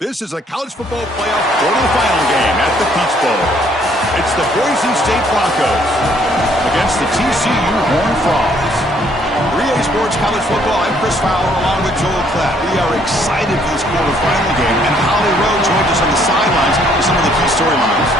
This is a college football playoff quarterfinal game at the Peach Bowl. It's the Boise State Broncos against the TCU Horned Frogs. 3A Sports College Football, I'm Chris Fowler along with Joel Klatt. We are excited for this quarterfinal game, and Holly Rowe joins us on the sidelines with some of the key storylines.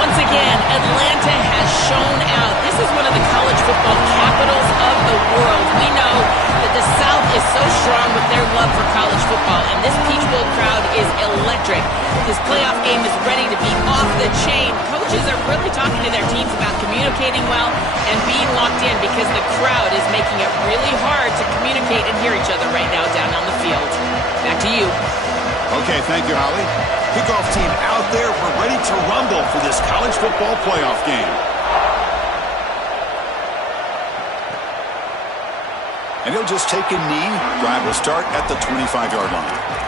Once again, Atlanta has shown out. This is one of the college football capitals of the world. We know that the South is so strong with their love for college football, and this Peach Bowl crowd is electric. This playoff game is ready to be off the chain. Coaches are really talking to their teams about communicating well and being locked in because the crowd is making it really hard to communicate and hear each other right now down on the field. Back to you. Okay, thank you, Holly. Kickoff team out there. We're ready to rumble for this college football playoff game. And he'll just take a knee. Drive will start at the 25-yard line.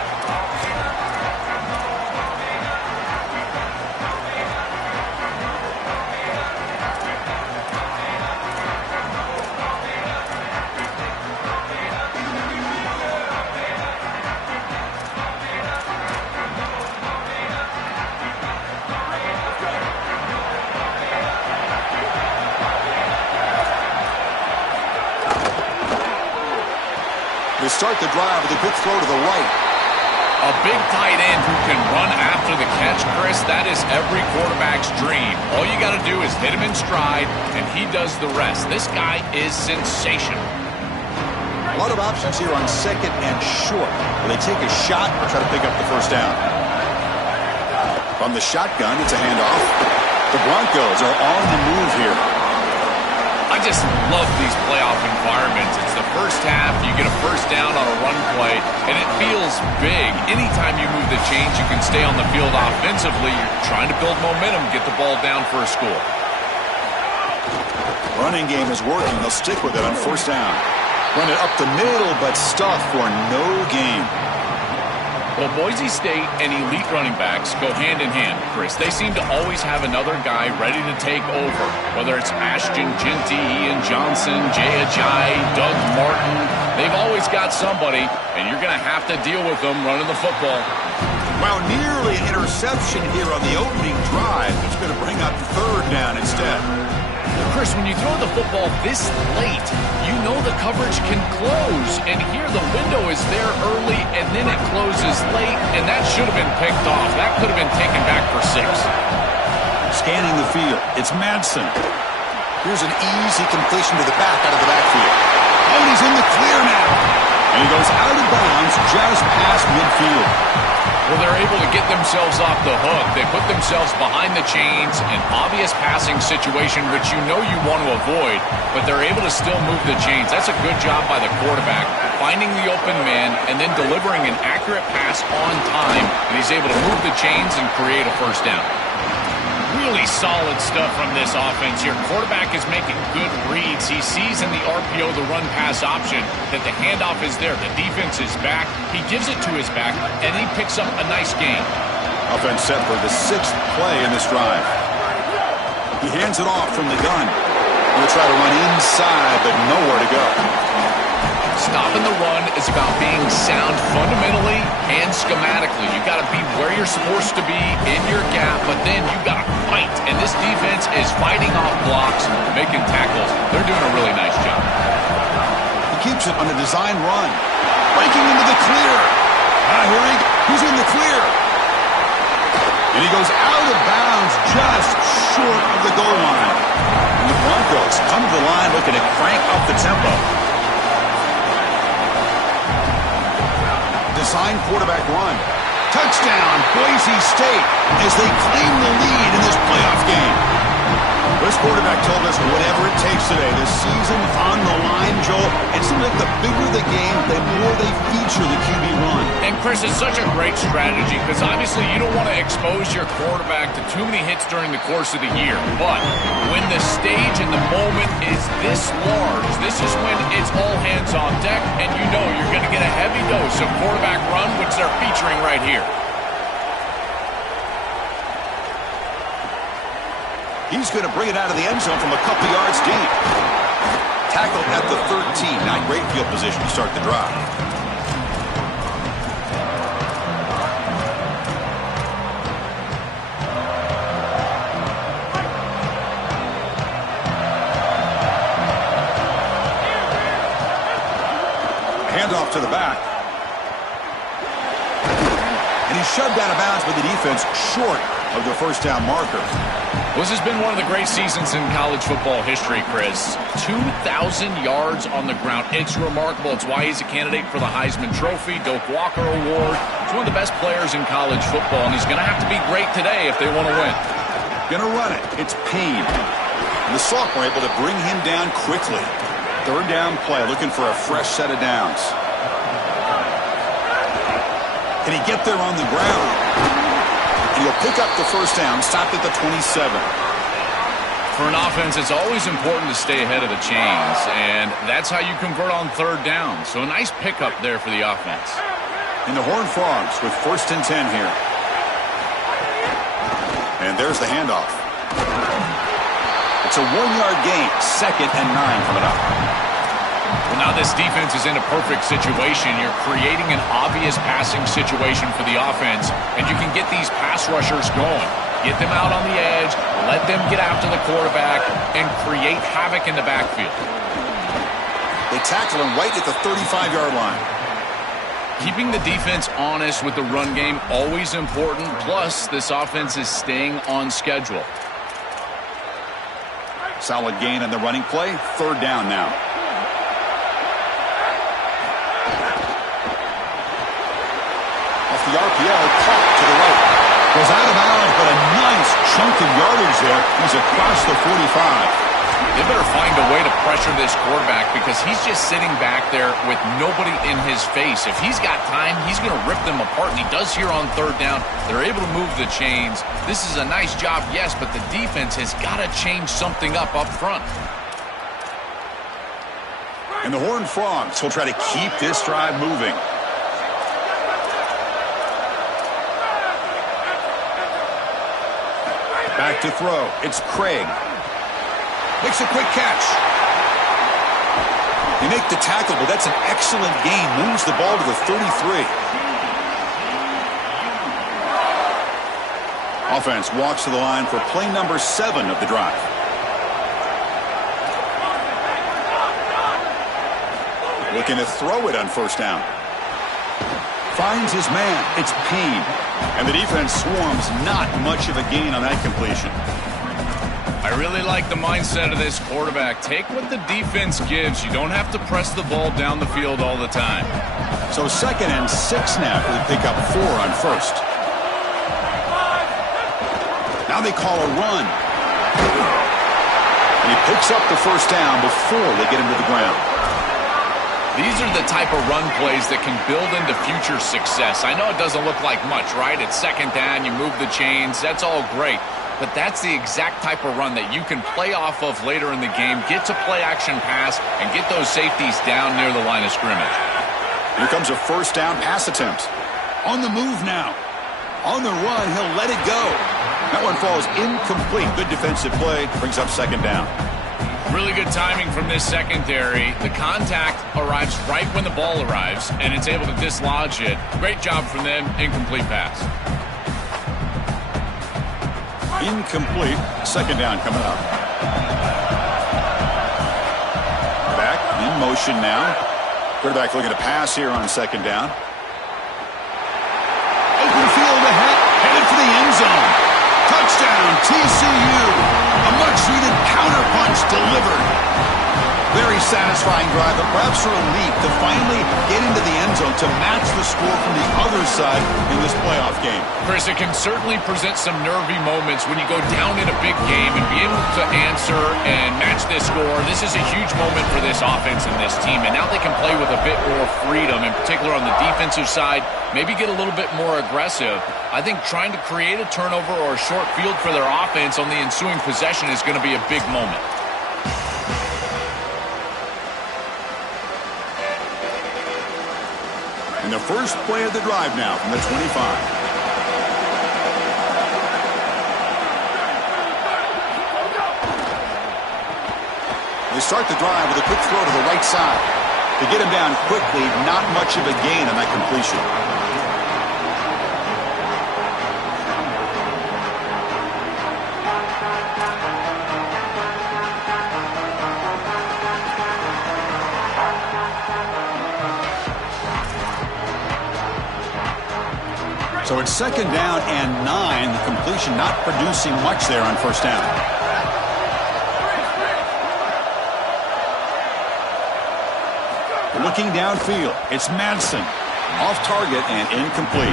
They start the drive with a quick throw to the right. A big tight end who can run after the catch, Chris, that is every quarterback's dream. All you got to do is hit him in stride, and he does the rest. This guy is sensational. A lot of options here on second and short. Will they take a shot or try to pick up the first down? From the shotgun, it's a handoff. The Broncos are on the move here. I just love these playoff environments. It's the first half, you get a first down on a run play, and it feels big. Anytime you move the chains, you can stay on the field offensively. You're trying to build momentum, get the ball down for a score. Running game is working. They'll stick with it on first down. Run it up the middle, but stuff for no gain. Well, Boise State and elite running backs go hand in hand, Chris. They seem to always have another guy ready to take over, whether it's Ashton Jeanty, Ian Johnson, Jay Ajayi, Doug Martin. They've always got somebody, and you're going to have to deal with them running the football. Well, nearly an interception here on the opening drive. It's going to bring up third down instead. Chris, when you throw the football this late, you know the coverage can close. And here the window is there early, and then it closes late, and that should have been picked off. That could have been taken back for 6. Scanning the field, it's Madsen. Here's an easy completion to the back out of the backfield. Oh, and he's in the clear now. And he goes out of bounds just past midfield. Well, they're able to get themselves off the hook. They put themselves behind the chains, an obvious passing situation, which you know you want to avoid, but they're able to still move the chains. That's a good job by the quarterback, finding the open man and then delivering an accurate pass on time, and he's able to move the chains and create a first down. Really solid stuff from this offense here. Quarterback is making good reads. He sees in the RPO the run-pass option that the handoff is there. The defense is back. He gives it to his back, and he picks up a nice gain. Offense set for the 6th play in this drive. He hands it off from the gun. He'll try to run inside, but nowhere to go. Stopping the run is about being sound fundamentally and schematically. You got to be where you're supposed to be in your gap, but then you got to fight. And this defense is fighting off blocks, making tackles. They're doing a really nice job. He keeps it on a design run. Breaking into the clear. He's in the clear. And he goes out of bounds just short of the goal line. And the Broncos come to the line looking to crank up the tempo. Design quarterback run. Touchdown, Boise State, as they claim the lead in this playoff game. This quarterback told us whatever it takes today. This season on the line, Joel. It seems like the bigger the game, the more they feature the QB1. And, Chris, it's such a great strategy because obviously you don't want to expose your quarterback to too many hits during the course of the year. But when the stage and the moment is this large, this is when it's all hands on deck, and you know you're going to get a heavy dose of quarterback run, which they're featuring right here. He's going to bring it out of the end zone from a couple yards deep. Tackled at the 13. Not great field position to start the drive. Handoff to the back. And he's shoved out of bounds by the defense short of the first down marker. This has been one of the great seasons in college football history, Chris. 2,000 yards on the ground. It's remarkable. It's why he's a candidate for the Heisman Trophy, Doak Walker Award. He's one of the best players in college football, and he's going to have to be great today if they want to win. Gonna run it. It's Payne. And the sophomore able to bring him down quickly. Third down play, looking for a fresh set of downs. Can he get there on the ground? And he'll pick up the first down, stopped at the 27. For an offense, it's always important to stay ahead of the chains, and that's how you convert on third down. So a nice pickup there for the offense. And the Horned Frogs with 1st and 10 here. And there's the handoff. It's a 1-yard gain. 2nd and 9 coming up. Well, now this defense is in a perfect situation. You're creating an obvious passing situation for the offense, and you can get these pass rushers going. Get them out on the edge, let them get after the quarterback, and create havoc in the backfield. They tackle him right at the 35-yard line. Keeping the defense honest with the run game, always important. Plus, this offense is staying on schedule. Solid gain on the running play. 3rd down now. Off the RPO, caught to the right. Goes out of bounds, but a nice chunk of yardage there. He's across the 45. They better find a way to pressure this quarterback because he's just sitting back there with nobody in his face. If he's got time, he's going to rip them apart, and he does here on 3rd down. They're able to move the chains. This is a nice job, yes, but the defense has got to change something up front. And the Horned Frogs will try to keep this drive moving. Back to throw. It's Craig. Makes a quick catch. They make the tackle, but that's an excellent gain. Moves the ball to the 33. Offense walks to the line for play number 7 of the drive. Looking to throw it on 1st down. Finds his man. It's Payne. And the defense swarms. Not much of a gain on that completion. I really like the mindset of this quarterback. Take what the defense gives. You don't have to press the ball down the field all the time. So 2nd and 6 now for the pickup 4 on 1st. Now they call a run. And he picks up the 1st down before they get him to the ground. These are the type of run plays that can build into future success. I know it doesn't look like much, right? It's 2nd down, you move the chains, that's all great. But that's the exact type of run that you can play off of later in the game, get to play action pass, and get those safeties down near the line of scrimmage. Here comes a 1st down pass attempt. On the move now. On the run, he'll let it go. That one falls incomplete. Good defensive play, brings up 2nd down. Really good timing from this secondary. The contact arrives right when the ball arrives, and it's able to dislodge it. Great job from them. Incomplete pass. Incomplete. 2nd down coming up. Back in motion now. Quarterback looking to pass here on 2nd down. Open field ahead. Headed for the end zone. Touchdown, TCU. A much-needed counterpunch delivered. Very satisfying drive, but perhaps a relief to finally get into the end zone to match the score from the other side in this playoff game. Chris, it can certainly present some nervy moments when you go down in a big game and be able to answer and match this score. This is a huge moment for this offense and this team, and now they can play with a bit more freedom, in particular on the defensive side, maybe get a little bit more aggressive. I think trying to create a turnover or a short field for their offense on the ensuing possession is going to be a big moment. And the first play of the drive now from the 25. They start the drive with a quick throw to the right side. To get him down quickly, not much of a gain on that completion. So it's second down and 9. The completion not producing much there on first down. Looking downfield, it's Madsen. Off target and incomplete.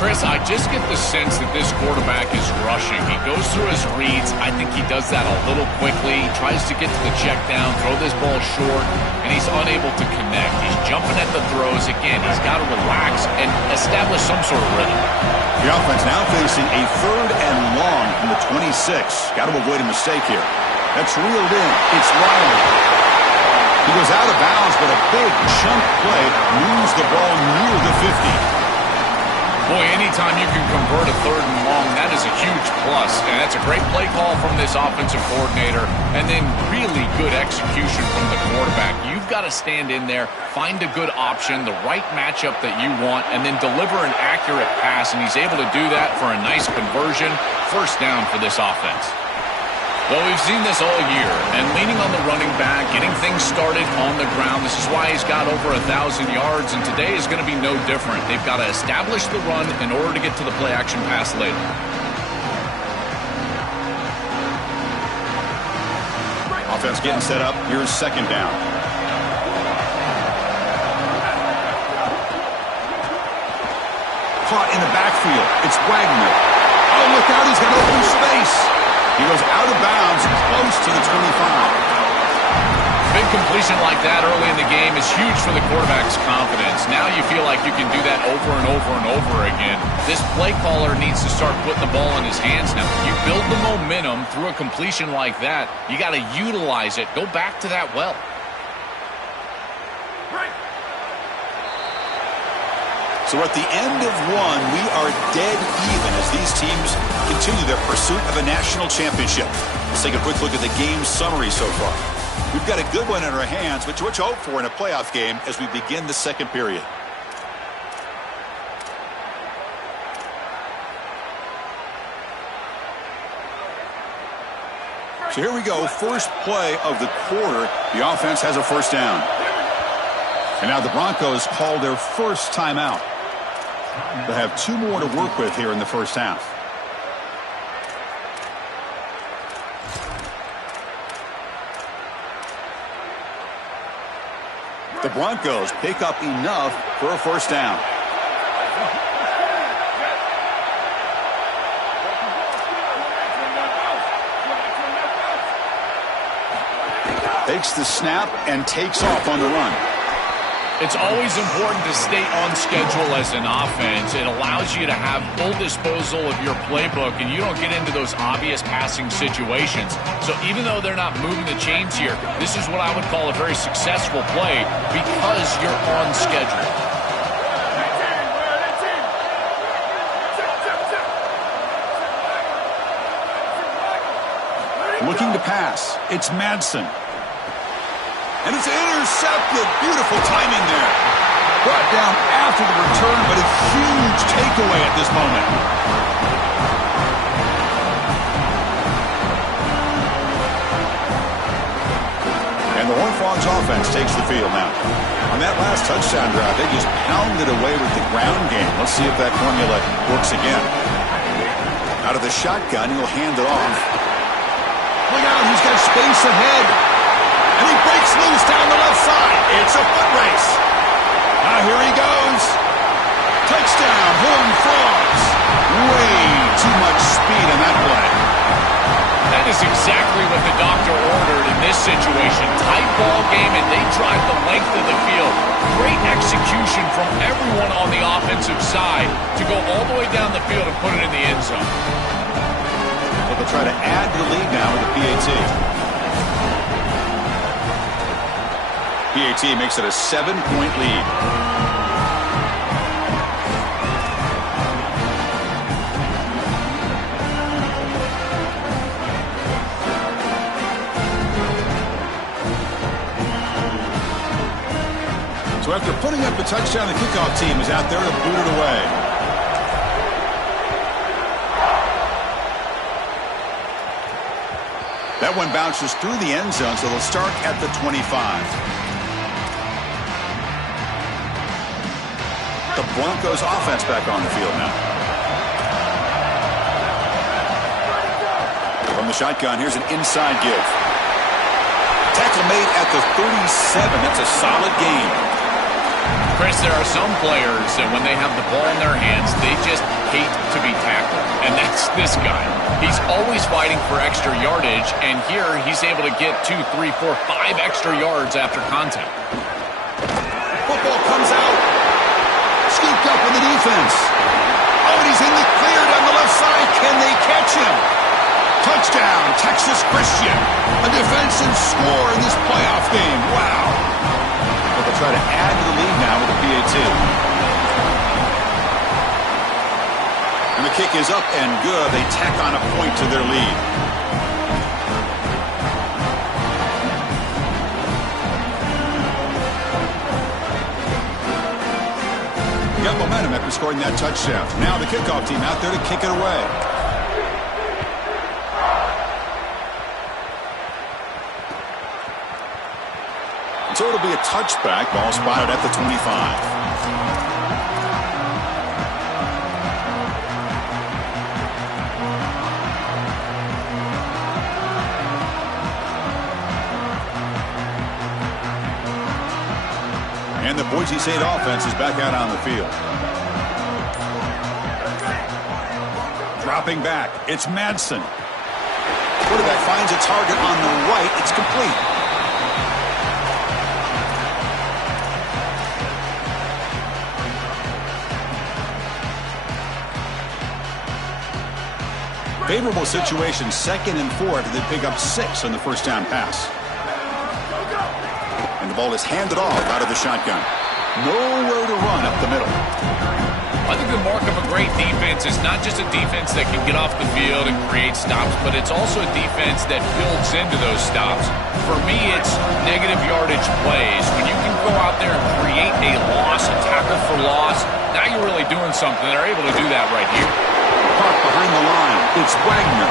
Chris, I just get the sense that this quarterback is rushing. He goes through his reads. I think he does that a little quickly. He tries to get to the check down, throw this ball short, and he's unable to connect. He's jumping at the throws. Again, he's got to relax and establish some sort of rhythm. The offense now facing a 3rd and long from the 26. Got to avoid a mistake here. That's reeled in. It's Riley. He goes out of bounds, but a big chunk play moves the ball near the 50. Boy, anytime you can convert a 3rd and long, that is a huge plus. And that's a great play call from this offensive coordinator. And then really good execution from the quarterback. You've got to stand in there, find a good option, the right matchup that you want, and then deliver an accurate pass. And he's able to do that for a nice conversion. First down for this offense. Well, we've seen this all year, and leaning on the running back, getting things started on the ground. This is why he's got over 1,000 yards, and today is going to be no different. They've got to establish the run in order to get to the play-action pass later. Offense getting set up. Here's second down. Caught in the backfield. It's Wagner. Oh, look out. He's got open space. He goes out of bounds, close to the 25. Big completion like that early in the game is huge for the quarterback's confidence. Now you feel like you can do that over and over and over again. This play caller needs to start putting the ball in his hands now. You build the momentum through a completion like that. You got to utilize it. Go back to that well. So at the end of one, we are dead even as these teams continue their pursuit of a national championship. Let's take a quick look at the game summary so far. We've got a good one in our hands, but what you hope for in a playoff game as we begin the second period. So here we go, first play of the quarter. The offense has a first down. And now the Broncos call their first timeout. They'll have 2 more to work with here in the first half. The Broncos pick up enough for a first down. Takes the snap and takes off on the run. It's always important to stay on schedule as an offense. It allows you to have full disposal of your playbook, and you don't get into those obvious passing situations. So even though they're not moving the chains here, this is what I would call a very successful play because you're on schedule. Looking to pass. It's Madsen. And it's intercepted. Beautiful timing there. Brought down after the return, but a huge takeaway at this moment. And the Horned Frogs offense takes the field now. On that last touchdown drive, they just pounded away with the ground game. Let's see if that formula works again. Out of the shotgun, he'll hand it off. Look out, he's got space ahead. And he breaks loose down the left side. It's a foot race. Now here he goes. Touchdown, Horned Frogs. Way too much speed on that play. That is exactly what the doctor ordered in this situation. Tight ball game, and they drive the length of the field. Great execution from everyone on the offensive side to go all the way down the field and put it in the end zone. So they'll try to add to the lead now with the PAT. PAT makes it a 7-point lead. So after putting up a touchdown, the kickoff team is out there to boot it away. That one bounces through the end zone, so they'll start at the 25. the Broncos offense back on the field now. From the shotgun, here's an inside give. Tackle made at the 37. That's a solid game. Chris, there are some players that when they have the ball in their hands, they just hate to be tackled. And that's this guy. He's always fighting for extra yardage, and here he's able to get 2, 3, 4, 5 extra yards after contact. Football comes out. Scooped up in the defense. Oh, and he's in the clear down the left side. Can they catch him? Touchdown, Texas Christian. A defensive score in this playoff game. Wow. But they'll try to add to the lead now with a PAT. And the kick is up and good. They tack on a point to their lead. Got momentum after scoring that touchdown. Now the kickoff team out there to kick it away. So it'll be a touchback. Ball spotted at the 25. And the Boise State offense is back out on the field. Dropping back. It's Madsen. Quarterback finds a target on the right. It's complete. Favorable situation, 2nd and 4 after they pick up 6 on the first down pass. And the ball is handed off out of the shotgun. Nowhere to run up the middle. I think the mark of a great defense is not just a defense that can get off the field and create stops, but it's also a defense that builds into those stops. For me, it's negative yardage plays. When you can go out there and create a loss, a tackle for loss, now you're really doing something. They're able to do that right here. Park behind the line. It's Wagner.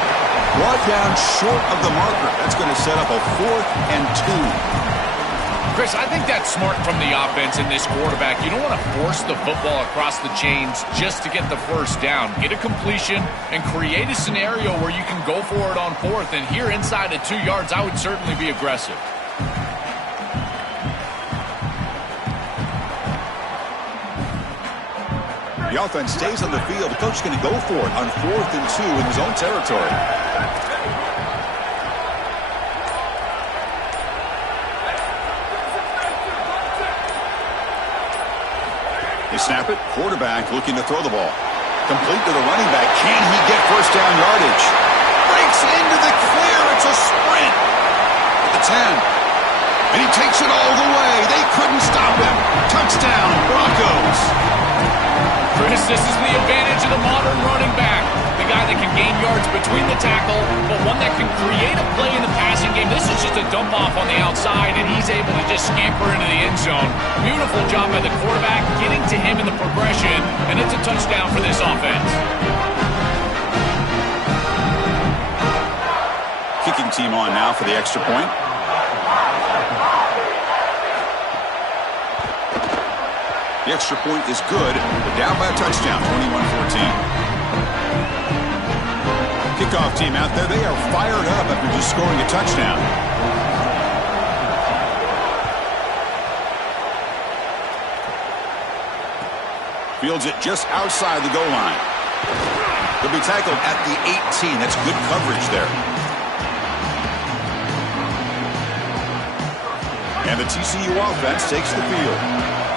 Brought down short of the marker. That's going to set up a 4th and 2. Chris, I think that's smart from the offense in this quarterback. You don't want to force the football across the chains just to get the first down. Get a completion and create a scenario where you can go for it on 4th. And here inside at 2 yards, I would certainly be aggressive. The offense stays on the field. The coach is going to go for it on 4th and 2 in his own territory. They snap it. Quarterback looking to throw the ball. Complete to the running back. Can he get first down yardage? Breaks into the clear. It's a sprint at the 10. And he takes it all the way. They couldn't stop him. Touchdown, Broncos. Chris, this is the advantage of the modern running back. The guy that can gain yards between the tackle, but one that can create a play in the passing game. This is just a dump off on the outside, and he's able to just scamper into the end zone. Beautiful job by the quarterback, getting to him in the progression, and it's a touchdown for this offense. Kicking team on now for the extra point. The extra point is good. They're down by a touchdown, 21-14. Kickoff team out there. They are fired up after just scoring a touchdown. Fields it just outside the goal line. They'll be tackled at the 18. That's good coverage there. And the TCU offense takes the field.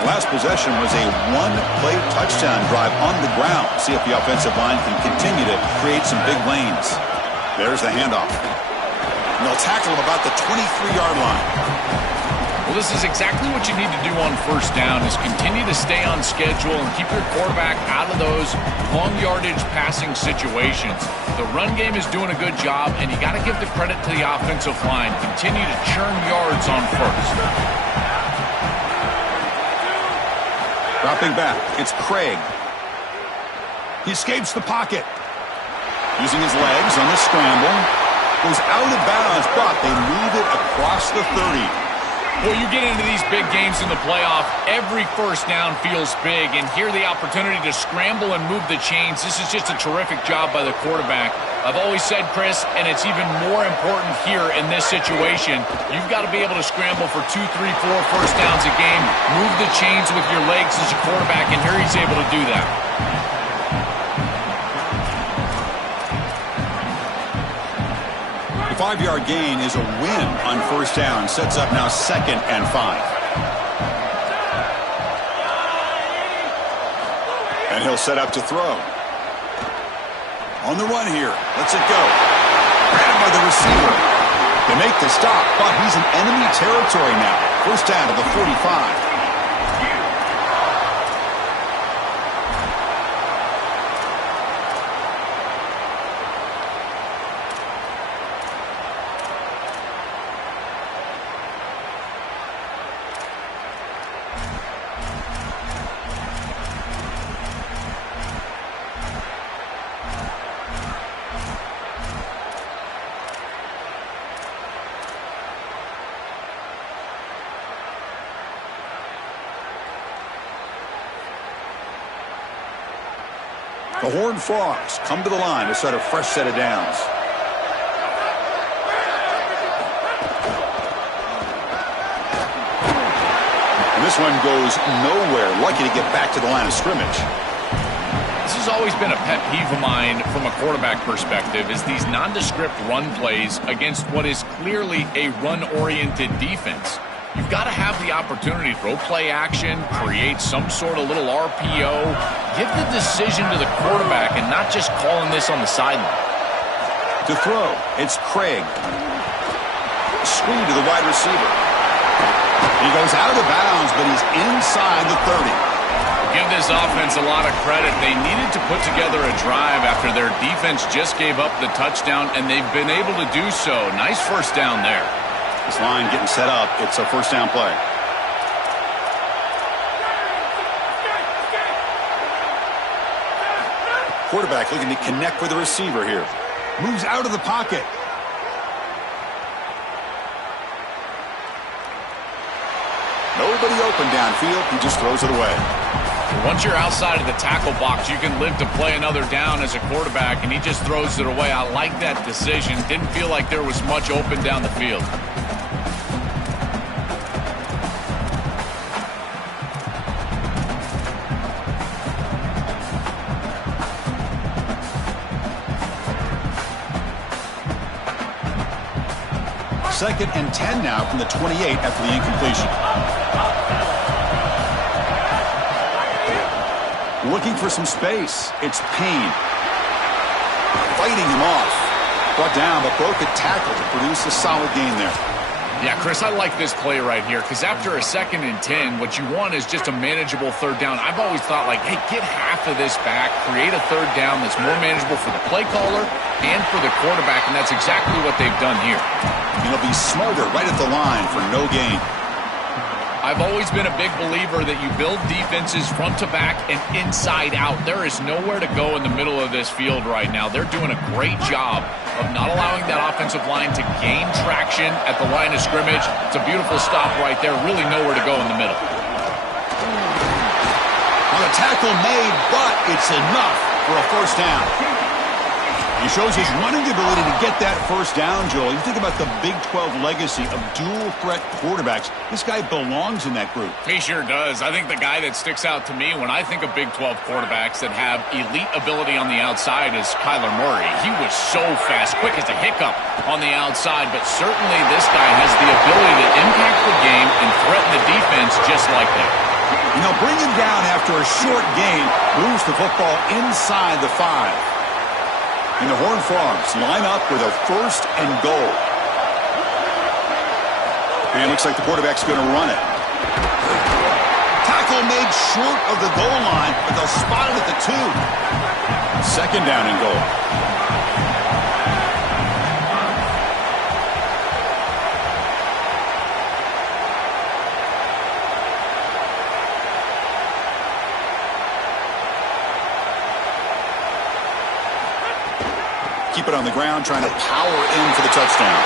Last possession was a one-play touchdown drive on the ground. See if the offensive line can continue to create some big lanes. There's the handoff. And they'll tackle him about the 23-yard line. Well, this is exactly what you need to do on first down is continue to stay on schedule and keep your quarterback out of those long yardage passing situations. The run game is doing a good job, and you got to give the credit to the offensive line. Continue to churn yards on first. Dropping back, it's Craig. He escapes the pocket. Using his legs on the scramble. Goes out of bounds, but they move it across the 30. Well, you get into these big games in the playoff, every first down feels big, and here the opportunity to scramble and move the chains. This is just a terrific job by the quarterback. I've always said, Chris, and it's even more important here in this situation, you've got to be able to scramble for 2, 3, 4 first downs a game, move the chains with your legs as a quarterback, and here he's able to do that. The 5-yard gain is a win on first down. Sets up now 2nd and 5. And he'll set up to throw. On the run here. Lets it go. Grabbed by the receiver. They make the stop, but he's in enemy territory now. First down to the 45. The Horned Frogs come to the line to set a fresh set of downs. And this one goes nowhere. Lucky to get back to the line of scrimmage. This has always been a pet peeve of mine from a quarterback perspective, is these nondescript run plays against what is clearly a run-oriented defense. You've got to have the opportunity to throw play action, create some sort of little RPO, give the decision to the quarterback and not just calling this on the sideline. To throw, it's Craig. Screen to the wide receiver. He goes out of bounds, but he's inside the 30. Give this offense a lot of credit. They needed to put together a drive after their defense just gave up the touchdown, and they've been able to do so. Nice first down there. This line getting set up. It's a first down play. Quarterback looking to connect with the receiver here. Moves out of the pocket. Nobody open downfield. He just throws it away. Once you're outside of the tackle box, you can live to play another down as a quarterback, and he just throws it away. I like that decision. Didn't feel like there was much open down the field. Second and 10 now from the 28 after the incompletion. Looking for some space. It's Payne. Fighting him off. Brought down, but broke a tackle to produce a solid gain there. Yeah, Chris, I like this play right here because after a 2nd and 10, what you want is just a manageable third down. I've always thought, like, hey, get half of this back, create a third down that's more manageable for the play caller and for the quarterback, and that's exactly what they've done here. He'll be smarter right at the line for no gain. I've always been a big believer that you build defenses front to back and inside out. There is nowhere to go in the middle of this field right now. They're doing a great job of not allowing that offensive line to gain traction at the line of scrimmage. It's a beautiful stop right there. Really nowhere to go in the middle. Well, the tackle made, but it's enough for a first down. He shows his running ability to get that first down, Joel. You think about the Big 12 legacy of dual-threat quarterbacks. This guy belongs in that group. He sure does. I think the guy that sticks out to me when I think of Big 12 quarterbacks that have elite ability on the outside is Kyler Murray. He was so fast, quick as a hiccup on the outside, but certainly this guy has the ability to impact the game and threaten the defense just like that. You know, bring him down after a short gain, moves the football inside the 5. And the Horned Frogs line up with a first and goal. And it looks like the quarterback's going to run it. Tackle made short of the goal line, but they'll spot it at the 2. Second down and goal. Keep it on the ground, trying to power in for the touchdown.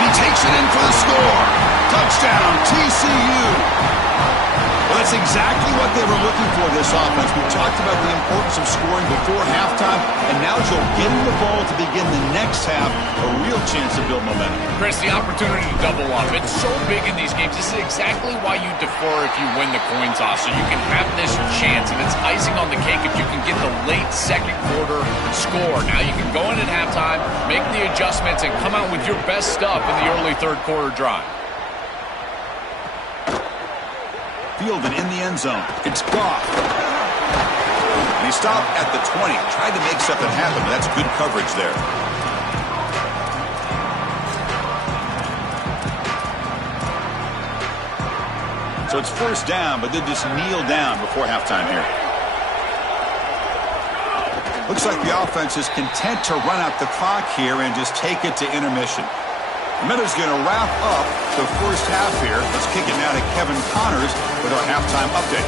And he takes it in for the score. Touchdown, TCU. Well, that's exactly what they were looking for, this offense. We talked about the importance of scoring before halftime, and now Joe getting the ball to begin the next half, a real chance to build momentum. Chris, the opportunity to double up, it's so big in these games. This is exactly why you defer if you win the coin toss, so you can have this chance, and it's icing on the cake if you can get the late second quarter score. Now you can go in at halftime, make the adjustments, and come out with your best stuff in the early third quarter drive. Fielded in the end zone. It's Goff. And he stopped at the 20. Tried to make something happen, but that's good coverage there. So it's first down, but they just kneel down before halftime here. Looks like the offense is content to run out the clock here and just take it to intermission. The Meadows going to wrap up the first half here. Let's kick it now to Kevin Connors with our halftime update.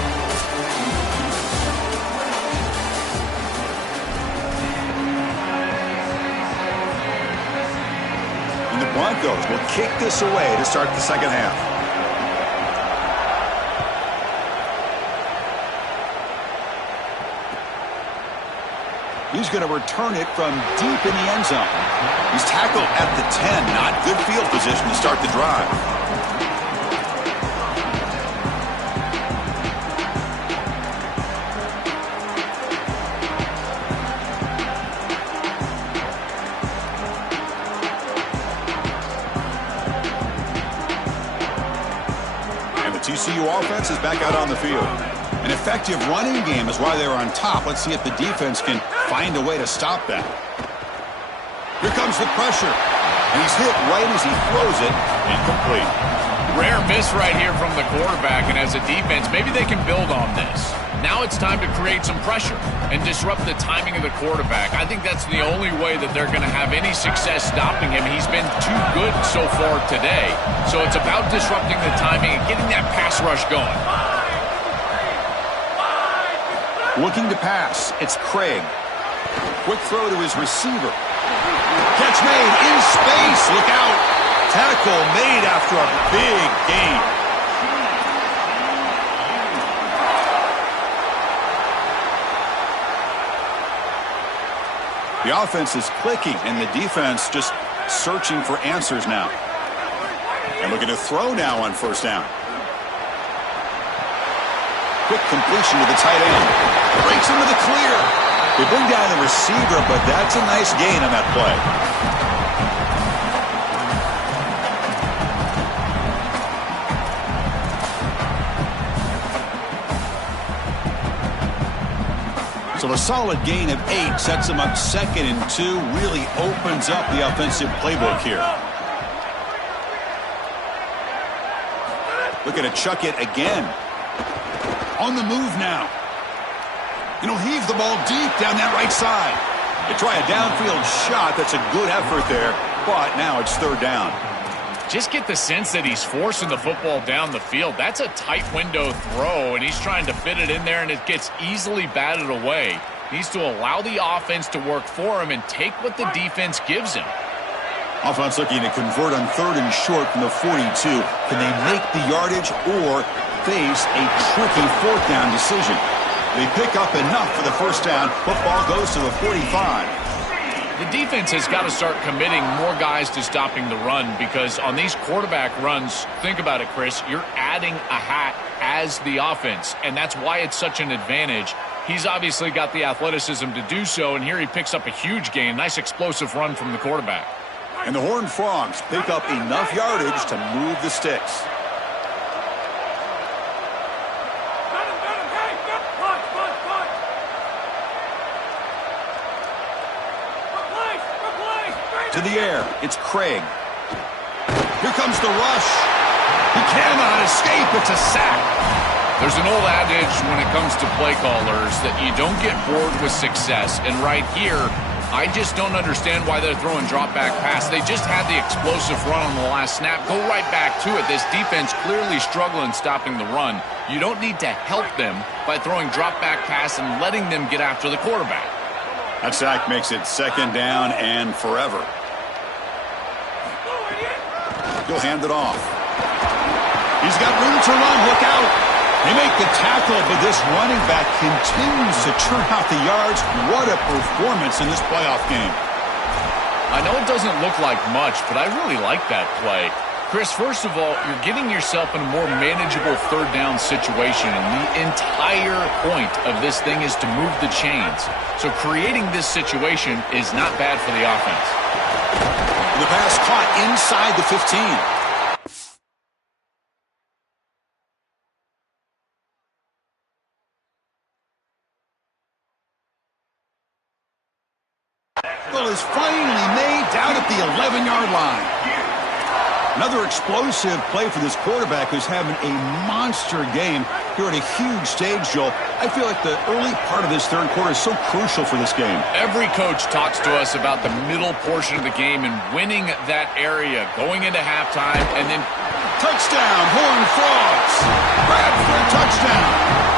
And the Broncos will kick this away to start the second half. He's going to return it from deep in the end zone. He's tackled at the 10. Not good field position to start the drive. And the TCU offense is back out on the field. An effective running game is why they're on top. Let's see if the defense can find a way to stop that. Here comes the pressure. And he's hit right as he throws it. Incomplete. Rare miss right here from the quarterback, and as a defense, maybe they can build on this. Now it's time to create some pressure and disrupt the timing of the quarterback. I think that's the only way that they're going to have any success stopping him. He's been too good so far today. So it's about disrupting the timing and getting that pass rush going. Looking to pass. It's Craig. Quick throw to his receiver. Catch made in space. Look out. Tackle made after a big gain. The offense is clicking, and the defense just searching for answers now. And looking to throw now on first down. Quick completion to the tight end. Breaks into the clear. They bring down the receiver, but that's a nice gain on that play. So a solid gain of 8 sets them up 2nd and 2. Really opens up the offensive playbook here. Looking to chuck it again. On the move now. He'll heave the ball deep down that right side. They try a downfield shot. That's a good effort there, but now it's third down. Just get the sense that he's forcing the football down the field. That's a tight window throw, and he's trying to fit it in there, and it gets easily batted away. He needs to allow the offense to work for him and take what the defense gives him. Offense looking to convert on 3rd and short from the 42. Can they make the yardage or face a tricky 4th down decision? They pick up enough for the first down. Football goes to the 45. The defense has got to start committing more guys to stopping the run, because on these quarterback runs, think about it, Chris, you're adding a hat as the offense, and that's why it's such an advantage. He's obviously got the athleticism to do so, and here he picks up a huge gain. Nice explosive run from the quarterback. And the Horned Frogs pick up enough yardage to move the sticks. To the air, it's Craig. Here comes the rush. He cannot escape. It's a sack. There's an old adage when it comes to play callers that you don't get bored with success. And right here, I just don't understand why they're throwing drop-back pass. They just had the explosive run on the last snap. Go right back to it. This defense clearly struggling stopping the run. You don't need to help them by throwing drop-back pass and letting them get after the quarterback. That sack makes it 2nd down and forever. He'll hand it off. He's got room to run. Look out. They make the tackle, but this running back continues to churn out the yards. What a performance in this playoff game. I know it doesn't look like much, but I really like that play. Chris, first of all, you're getting yourself in a more manageable third down situation, and the entire point of this thing is to move the chains. So creating this situation is not bad for the offense. The pass caught inside the 15. Well, is finally made down at the 11-yard line. Another explosive play for this quarterback who's having a monster game here at a huge stage, Joel. I feel like the early part of this third quarter is so crucial for this game. Every coach talks to us about the middle portion of the game and winning that area, going into halftime, and then touchdown, Horned Frogs. Grab for a touchdown.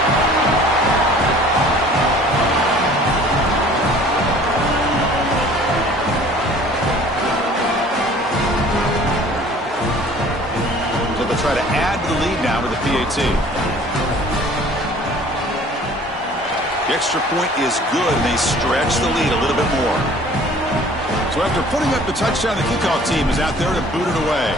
They'll try to add to the lead now with the PAT. The extra point is good, and they stretch the lead a little bit more. So after putting up the touchdown, the kickoff team is out there to boot it away.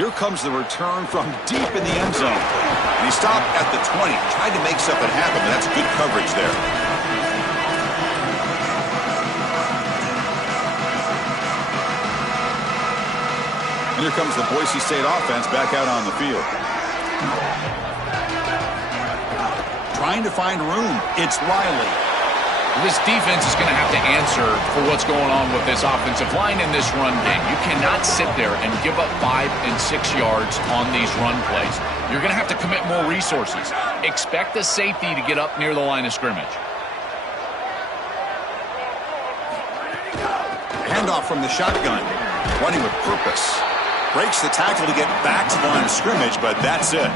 Here comes the return from deep in the end zone. And he stopped at the 20, tried to make something happen, but that's good coverage there. And here comes the Boise State offense back out on the field. Trying to find room. It's Riley. This defense is going to have to answer for what's going on with this offensive line in this run game. You cannot sit there and give up 5 and 6 yards on these run plays. You're going to have to commit more resources. Expect the safety to get up near the line of scrimmage. Handoff from the shotgun. Running with purpose. Breaks the tackle to get back to the line of scrimmage, but that's it.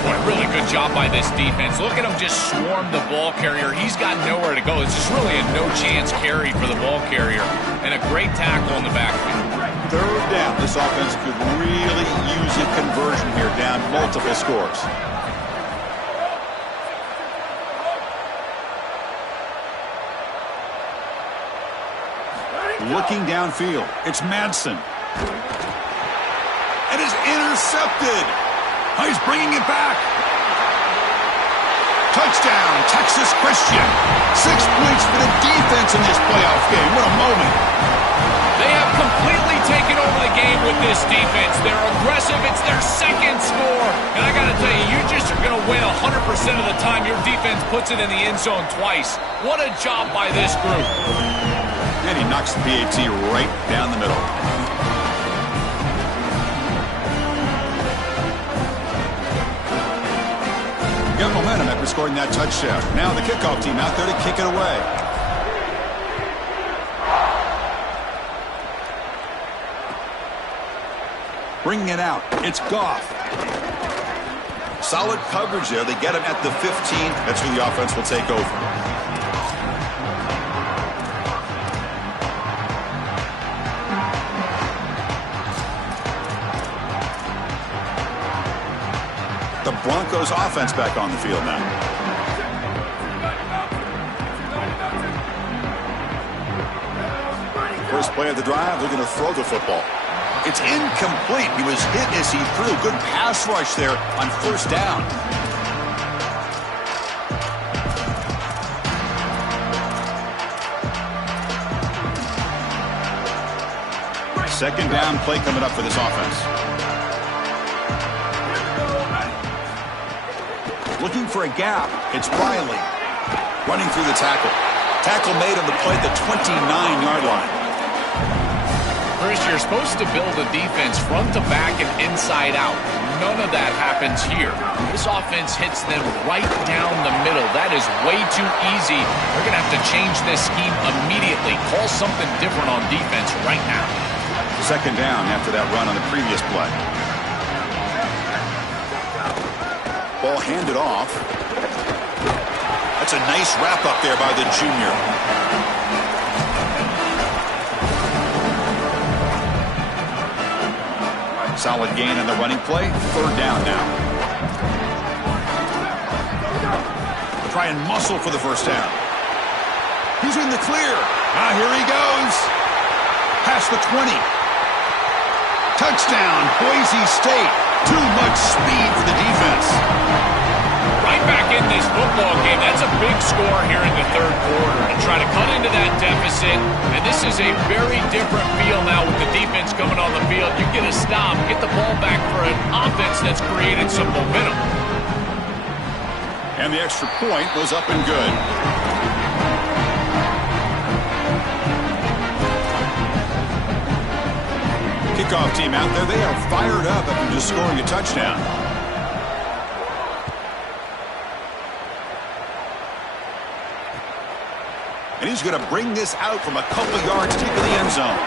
Boy, really good job by this defense. Look at him just swarm the ball carrier. He's got nowhere to go. It's just really a no-chance carry for the ball carrier. And a great tackle in the backfield. Third down. This offense could really use a conversion here, down multiple scores. Looking downfield. It's Madsen. It is intercepted. Oh, he's bringing it back. Touchdown, Texas Christian. 6 points for the defense in this playoff game. What a moment. They have completely taken over the game with this defense. They're aggressive. It's their second score. And I got to tell you, you just are going to win 100% of the time your defense puts it in the end zone twice. What a job by this group. And he knocks the PAT right down the middle. Got momentum after scoring that touchdown. Now the kickoff team out there to kick it away. Bringing it out. It's Goff. Solid coverage there. They get him at the 15. That's where the offense will take over. The Broncos offense back on the field now. First play of the drive, they're going to throw the football. It's incomplete. He was hit as he threw. Good pass rush there on first down. Second down play coming up for this offense. Looking for a gap. It's Riley. Running through the tackle. Tackle made on the play at the 29-yard line. Chris, you're supposed to build a defense front to back and inside out. None of that happens here. This offense hits them right down the middle. That is way too easy. They're going to have to change this scheme immediately. Call something different on defense right now. Second down after that run on the previous play. Ball handed off. That's a nice wrap up there by the junior. Solid gain on the running play. Third down now. Try and muscle for the first down. He's in the clear. Here he goes. Past the 20. Touchdown, Boise State. Too much speed for the defense. Right back in this football game. That's a big score here in the third quarter. And try to cut into that deficit. And this is a very different feel now with the defense coming on the field. You get a stop, get the ball back for an offense that's created some momentum. And the extra point was up and good. Kickoff team out there, they are fired up after just scoring a touchdown. And he's going to bring this out from a couple yards deep in the end zone.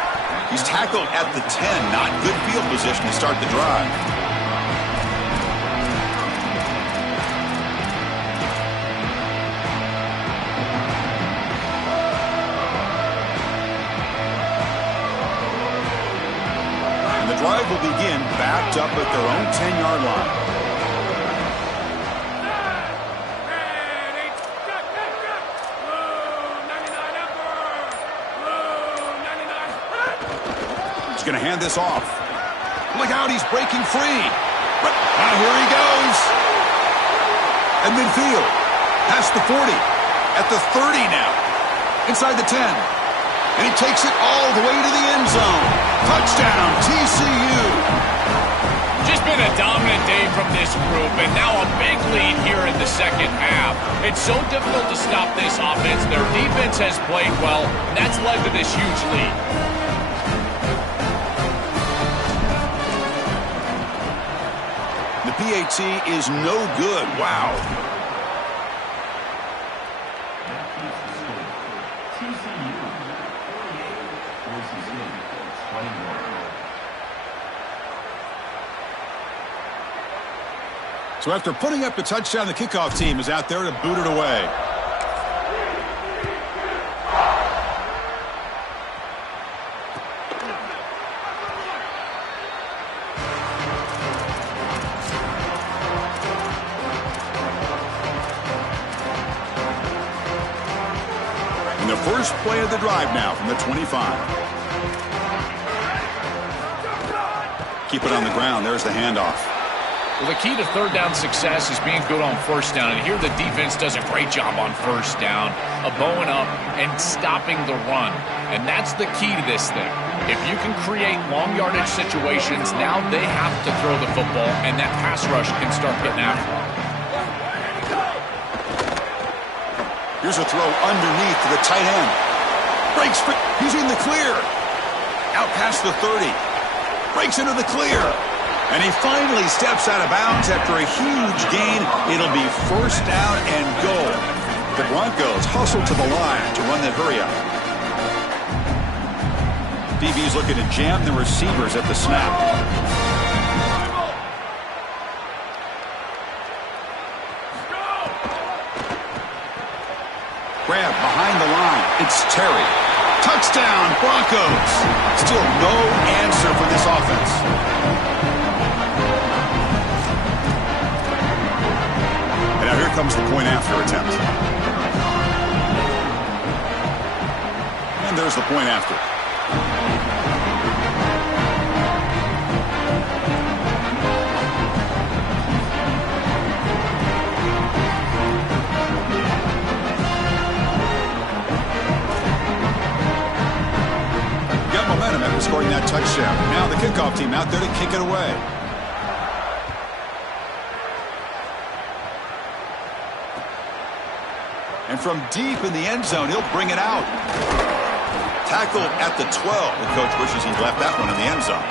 He's tackled at the 10, not good field position to start the drive. The drive will begin backed up at their own 10-yard line. He's going to hand this off. Look out, he's breaking free. Here he goes. At midfield. Past the 40. At the 30 now. Inside the 10. And he takes it all the way to the end zone. Touchdown, TCU. Just been a dominant day from this group, and now a big lead here in the second half. It's so difficult to stop this offense. Their defense has played well, and that's led to this huge lead. The PAT is no good. Wow. So after putting up the touchdown, the kickoff team is out there to boot it away. And the first play of the drive now from the 25. Keep it on the ground. There's the handoff. Well, the key to third down success is being good on first down. And here the defense does a great job on first down, bowing up and stopping the run. And that's the key to this thing. If you can create long yardage situations, now they have to throw the football, and that pass rush can start getting after it. Here's a throw underneath to the tight end. Breaks free. He's in the clear. Out past the 30. Breaks into the clear. And he finally steps out of bounds after a huge gain. It'll be first down and goal. The Broncos hustle to the line to run that hurry up. DB's looking to jam the receivers at the snap. Grab behind the line. It's Terry. Touchdown, Broncos. Still no answer for this offense. Now here comes the point after attempt. And there's the point after. Got momentum after scoring that touchdown. Now the kickoff team out there to kick it away. And from deep in the end zone, he'll bring it out. Tackled at the 12. The coach wishes he'd left that one in the end zone.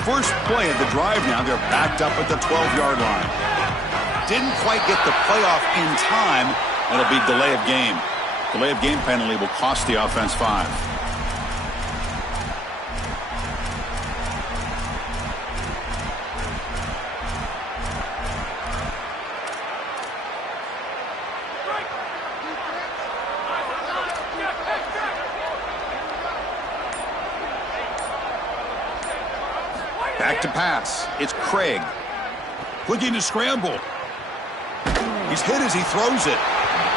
First play of the drive now. They're backed up at the 12-yard line. Didn't quite get the playoff in time. It'll be delay of game. Delay of game penalty will cost the offense 5. Back to pass. It's Craig. Looking to scramble. He's hit as he throws it.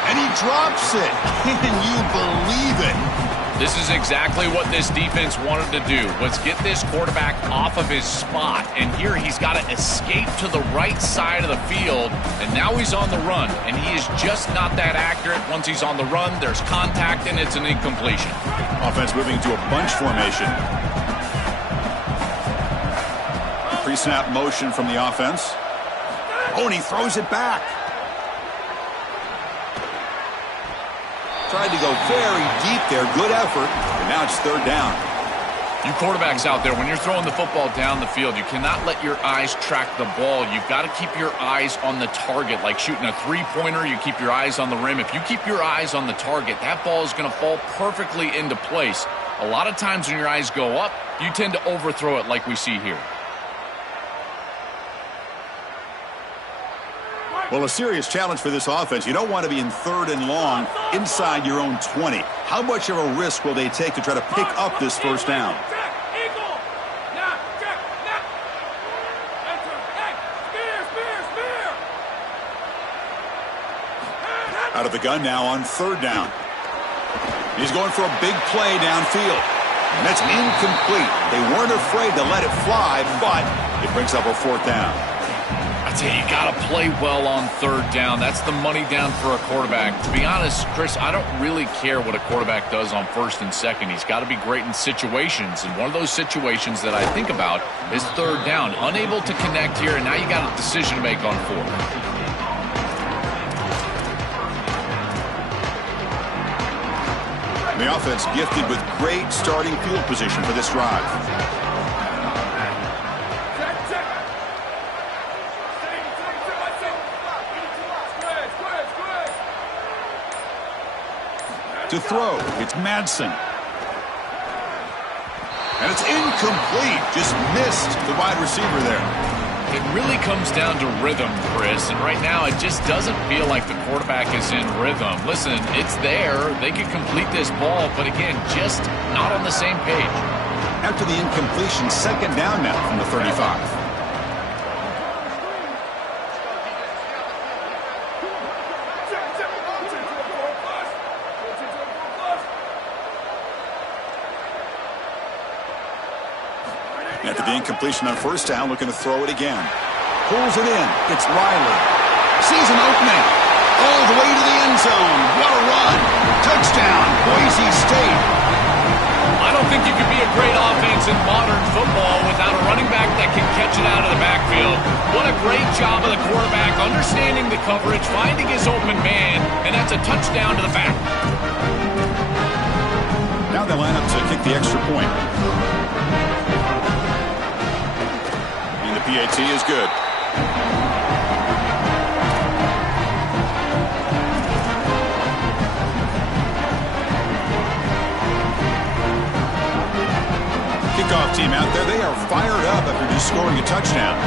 And he drops it. Can you believe it? This is exactly what this defense wanted to do, was get this quarterback off of his spot. And here he's got to escape to the right side of the field. And now he's on the run. And he is just not that accurate. Once he's on the run, there's contact, and it's an incompletion. Offense moving to a bunch formation. Pre-snap motion from the offense. Oh, and he throws it back. Tried to go very deep there. Good effort. And now it's 3rd down. You quarterbacks out there, when you're throwing the football down the field, you cannot let your eyes track the ball. You've got to keep your eyes on the target. Like shooting a three-pointer, you keep your eyes on the rim. If you keep your eyes on the target, that ball is going to fall perfectly into place. A lot of times when your eyes go up, you tend to overthrow it like we see here. Well, a serious challenge for this offense. You don't want to be in 3rd and long inside your own 20. How much of a risk will they take to try to pick up this 1st down? Out of the gun now on 3rd down. He's going for a big play downfield. And that's incomplete. They weren't afraid to let it fly, but it brings up a 4th down. I tell you, you got to play well on 3rd down. That's the money down for a quarterback. To be honest, Chris, I don't really care what a quarterback does on 1st and 2nd. He's got to be great in situations, and one of those situations that I think about is 3rd down. Unable to connect here, and now you got a decision to make on 4th. The offense gifted with great starting field position for this drive. To throw, it's Madsen. And it's incomplete. Just missed the wide receiver there. It really comes down to rhythm, Chris, and right now it just doesn't feel like the quarterback is in rhythm. Listen, it's there. They could complete this ball, but again, just not on the same page. After the incompletion, 2nd down now from the 35. After the incompletion on 1st down, looking to throw it again. Pulls it in. It's Riley. Sees an opening. All the way to the end zone. What a run. Touchdown, Boise State. I don't think you can be a great offense in modern football without a running back that can catch it out of the backfield. What a great job of the quarterback understanding the coverage, finding his open man, and that's a touchdown to the back. Now they line up to kick the extra point. PAT is good. Kickoff team out there, they are fired up after just scoring a touchdown.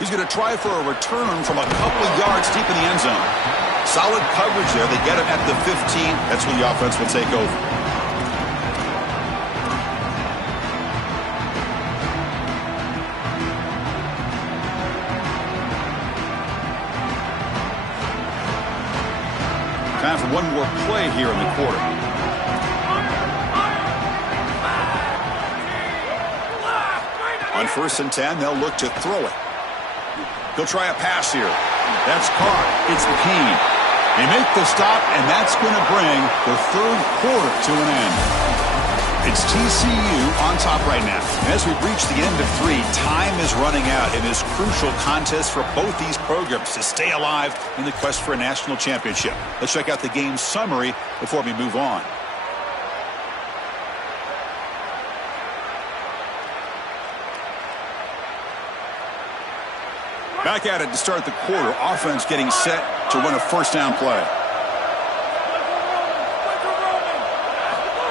He's going to try for a return from a couple of yards deep in the end zone. Solid coverage there. They get him at the 15. That's where the offense will take over. Time for one more play here in the quarter. On 1st and 10, they'll look to throw it. He'll try a pass here. That's caught. It's Payne. They make the stop, and that's going to bring the 3rd quarter to an end. It's TCU on top right now. As we reach the end of 3, time is running out in this crucial contest for both these programs to stay alive in the quest for a national championship. Let's check out the game summary before we move on. Back at it to start the quarter. Offense getting set to run a first down play.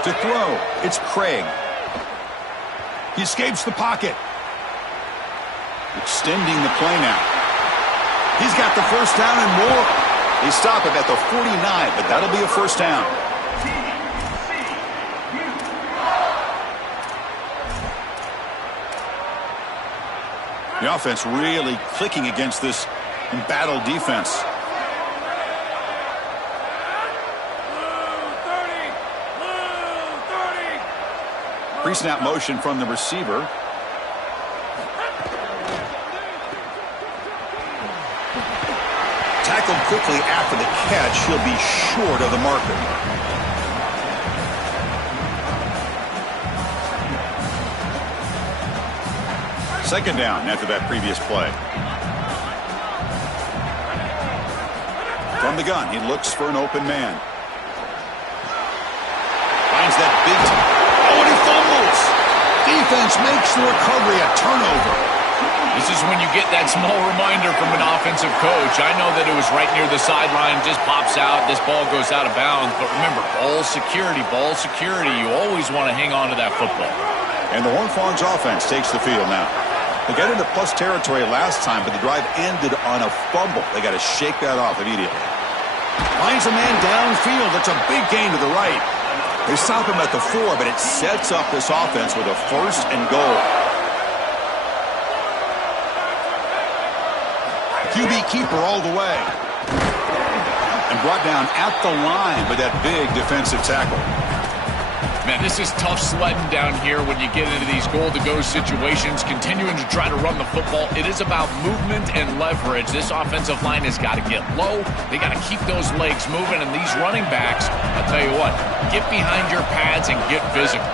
To throw, it's Craig. He escapes the pocket. Extending the play now. He's got the first down and more. They stop him at the 49, but that'll be a first down. The offense really clicking against this embattled defense. Pre-snap motion from the receiver. Tackled quickly after the catch. He'll be short of the marker. Second down after that previous play. From the gun, he looks for an open man. Finds that big time. Oh, and he fumbles. Defense makes the recovery a turnover. This is when you get that small reminder from an offensive coach. I know that it was right near the sideline, just pops out, this ball goes out of bounds. But remember, ball security, ball security. You always want to hang on to that football. And the Horned Frogs offense takes the field now. They got into plus territory last time, but the drive ended on a fumble. They got to shake that off immediately. Finds a man downfield. That's a big gain to the right. They stop him at the 4, but it sets up this offense with a first and goal. QB keeper all the way. And brought down at the line with that big defensive tackle. Man, this is tough sledding down here when you get into these goal-to-go situations, continuing to try to run the football. It is about movement and leverage. This offensive line has got to get low. They got to keep those legs moving, and these running backs, I'll tell you what, get behind your pads and get physical.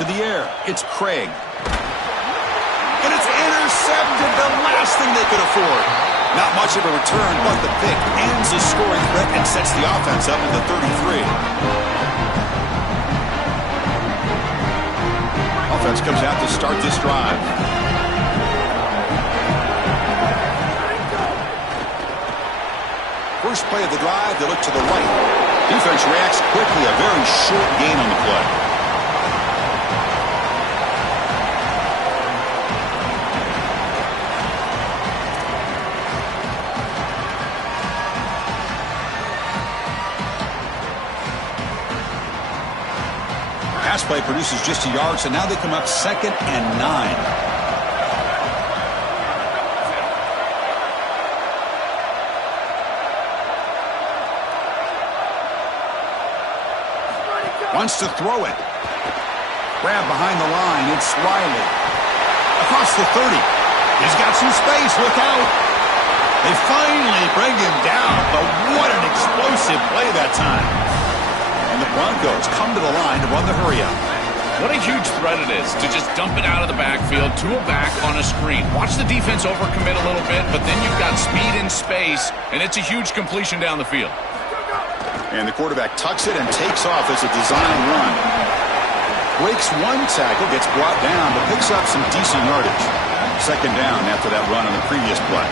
To the air, it's Craig. And it's intercepted, the last thing they could afford. Not much of a return, but the pick ends the scoring threat and sets the offense up in the 33. Offense comes out to start this drive. First play of the drive, they look to the right. Defense reacts quickly, a very short gain on the play. Pass play produces just a yard, so now they come up 2nd and 9. Wants to throw it. Grab behind the line. It's Riley. Across the 30. He's got some space. Look out. They finally bring him down, but what an explosive play that time. And the Broncos come to the line to run the hurry-up. What a huge threat it is to just dump it out of the backfield to a back on a screen. Watch the defense overcommit a little bit, but then you've got speed and space, and it's a huge completion down the field. And the quarterback tucks it and takes off as a design run. Breaks one tackle, gets brought down, but picks up some decent yardage. Second down after that run on the previous play.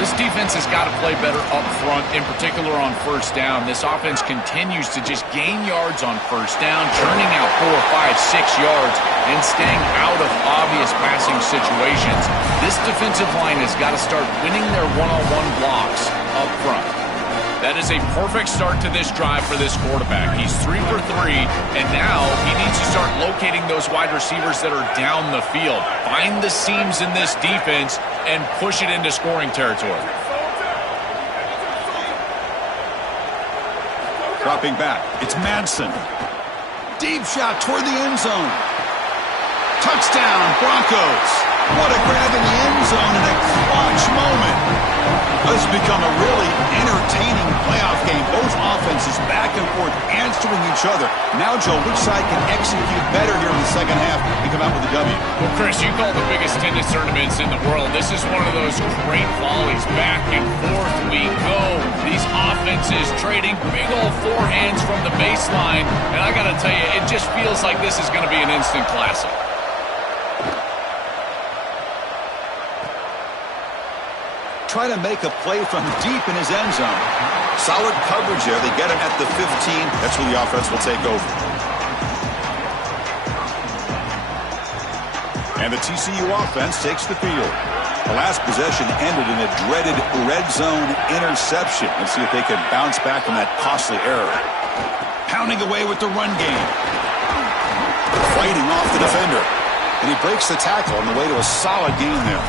This defense has got to play better up front, in particular on first down. This offense continues to just gain yards on first down, churning out 4, 5, 6 yards, and staying out of obvious passing situations. This defensive line has got to start winning their one-on-one blocks up front. That is a perfect start to this drive for this quarterback. He's 3 for 3, and now he needs to start locating those wide receivers that are down the field. Find the seams in this defense and push it into scoring territory. Dropping back, it's Madsen. Deep shot toward the end zone. Touchdown, Broncos. What a grab in the end zone in a clutch moment. This has become a really entertaining playoff game. Both offenses back and forth answering each other. Now, Joe, which side can execute better here in the second half and come out with a W? Well, Chris, you call the biggest tennis tournaments in the world. This is one of those great volleys. Back and forth we go. These offenses trading big old forehands from the baseline. And I got to tell you, it just feels like this is going to be an instant classic. try to make a play from deep in his end zone. Solid coverage there. They get him at the 15. That's where the offense will take over. And the TCU offense takes the field. The last possession ended in a dreaded red zone interception. Let's see if they can bounce back from that costly error. Pounding away with the run game. Fighting off the defender. And he breaks the tackle on the way to a solid gain there.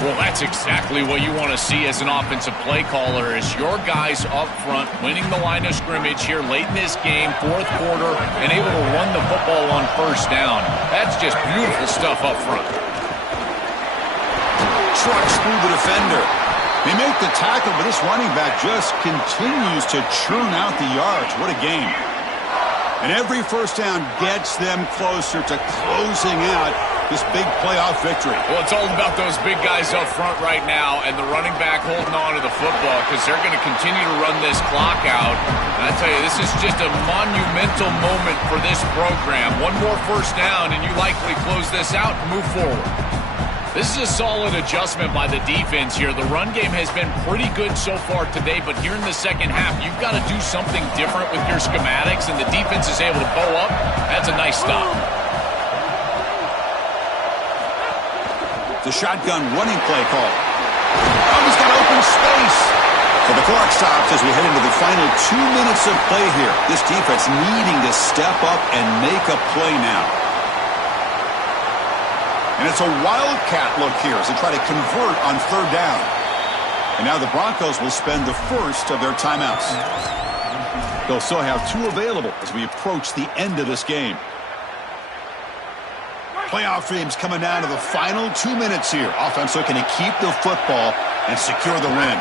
Well, that's exactly what you want to see as an offensive play caller, is your guys up front winning the line of scrimmage here late in this game, fourth quarter, and able to run the football on first down. That's just beautiful stuff up front. Trucks through the defender. They make the tackle, but this running back just continues to churn out the yards. What a game. And every first down gets them closer to closing out this big playoff victory. Well, it's all about those big guys up front right now and the running back holding on to the football, because they're going to continue to run this clock out. And I tell you, this is just a monumental moment for this program. One more first down, and you likely close this out and move forward. This is a solid adjustment by the defense here. The run game has been pretty good so far today, but here in the second half, you've got to do something different with your schematics, and the defense is able to bow up. That's a nice stop. The shotgun running play call. Oh, he's got open space. So the clock stops as we head into the final 2 minutes of play here. This defense needing to step up and make a play now. And it's a wildcat look here as they try to convert on third down. And now the Broncos will spend the first of their timeouts. They'll still have 2 available as we approach the end of this game. Playoff dreams coming down to the final 2 minutes here. Offense looking to keep the football and secure the win.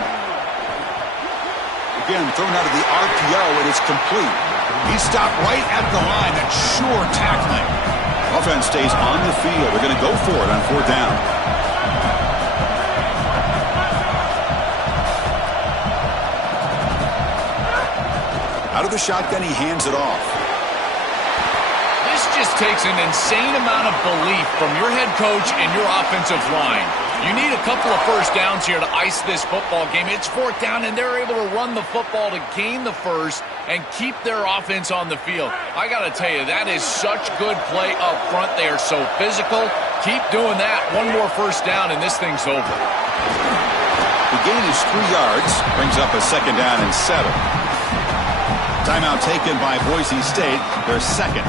Again, thrown out of the RPO, and it's complete. He stopped right at the line. That's sure tackling. Offense stays on the field. They're going to go for it on fourth down. Out of the shotgun, he hands it off. This just takes an insane amount of belief from your head coach and your offensive line. You need a couple of first downs here to ice this football game. It's fourth down, and they're able to run the football to gain the first and keep their offense on the field. I got to tell you, that is such good play up front. They are so physical. Keep doing that. One more first down, and this thing's over. The gain is 3 yards. Brings up a second down and 7. Timeout taken by Boise State. Their second.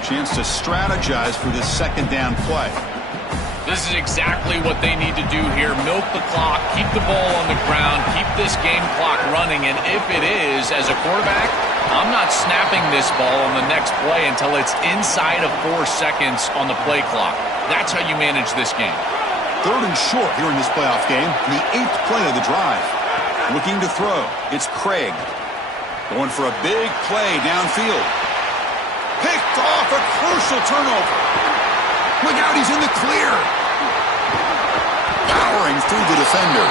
Chance to strategize for this second down play. This is exactly what they need to do here. Milk the clock, keep the ball on the ground, keep this game clock running, and if it is, as a quarterback, I'm not snapping this ball on the next play until it's inside of 4 seconds on the play clock. That's how you manage this game. Third and short here in this playoff game, the 8th play of the drive. Looking to throw, it's Craig. Going for a big play downfield. Picked off, a crucial turnover. Look out, he's in the clear. Powering through the defender.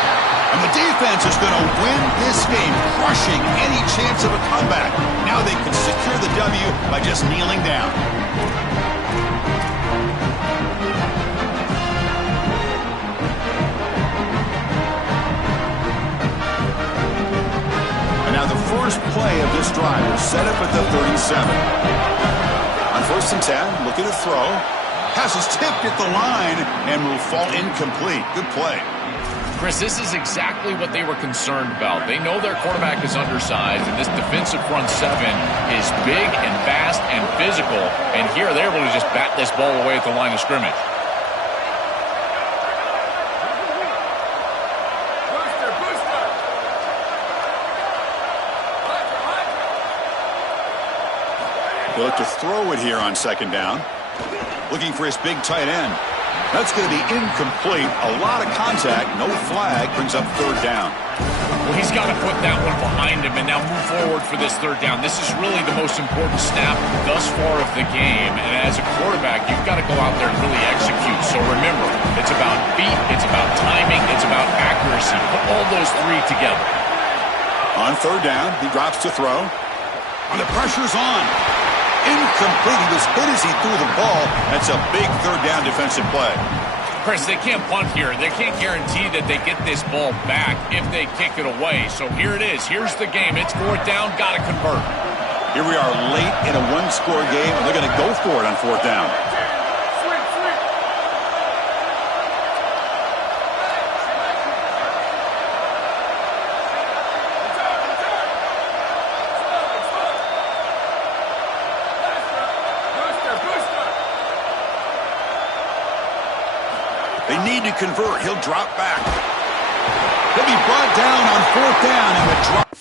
And the defense is going to win this game, crushing any chance of a comeback. Now they can secure the W by just kneeling down. And now the first play of this drive is set up at the 37. On first and 10, looking to throw. Pass is tipped at the line and will fall incomplete. Good play. Chris, this is exactly what they were concerned about. They know their quarterback is undersized, and this defensive front seven is big and fast and physical. And here they're able to just bat this ball away at the line of scrimmage. They look to throw it here on second down. Looking for his big tight end. That's going to be incomplete. A lot of contact. No flag. Brings up third down. Well, he's got to put that one behind him and now move forward for this third down. This is really the most important snap thus far of the game. And as a quarterback, you've got to go out there and really execute. So remember, it's about feet, it's about timing, it's about accuracy. Put all those 3 together. On third down, he drops to throw. And the pressure's on. Incomplete. He was hit as he threw the ball. That's a big third down defensive play. Chris, they can't punt here. They can't guarantee that they get this ball back if they kick it away. So here it is. Here's the game. It's fourth down. Got to convert. Here we are late in a one-score game, and they're going to go for it on fourth down. They need to convert. He'll drop back. He'll be brought down on fourth down, and the drop